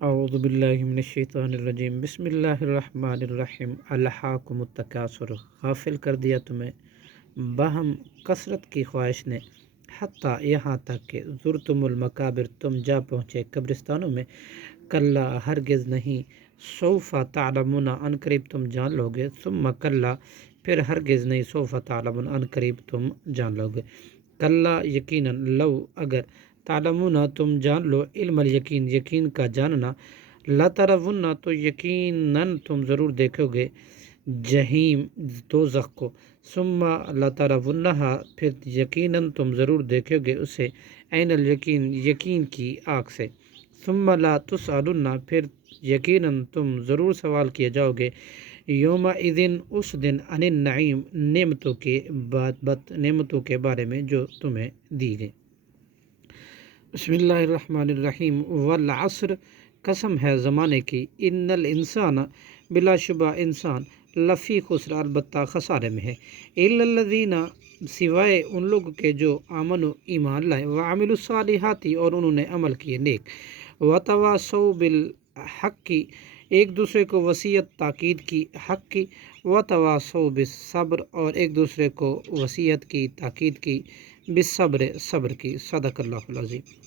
اعوذ باللہ من الشیطان الرجیم بسم اللہ الرحمن الرحیم الہاکم التکاثر، غافل کر دیا تمہیں باہم کثرت کی خواہش نے، حتیٰ یہاں تک کہ زرتم المقابر، تم جا پہنچے قبرستانوں میں، کلا ہرگز نہیں، سوف تعلمون ان قریب تم جان لوگے، ثم کلا پھر ہرگز نہیں، سوف تعلمون ان قریب تم جان لوگے، کلا یقیناً، لو اگر، تعلمون تم جان لو، علم الیقین یقین کا جاننا، لترون تو یقیناً تم ضرور دیکھو گے جہیم دوزخ کو، ثم لترونہا پھر یقیناً تم ضرور دیکھو گے اسے، عین الیقین یقین کی آنکھ سے، ثم لا تسألن پھر یقیناً تم ضرور سوال کیے جاؤ گے، یومئذ اس دن، عن النعیم نعمتوں کے بارے میں جو تمہیں دی گئی۔ بسم اللہ الرحمن الرحیم والعصر، قسم ہے زمانے کی، ان الانسان بلا شبہ انسان، لفی خسر البتہ خسارے میں ہے، الا الذین سوائے ان لوگوں کے جو آمنوا ایمان لائے، وعملوا الصالحات اور انہوں نے عمل کیے نیک، وتواصوا بالحق کی ایک دوسرے کو وصیت تاکید کی حق کی، وتواصوا بالصبر اور ایک دوسرے کو وصیت کی تاکید کی، بالصبر صبر کی، صدق اللہ العظیم۔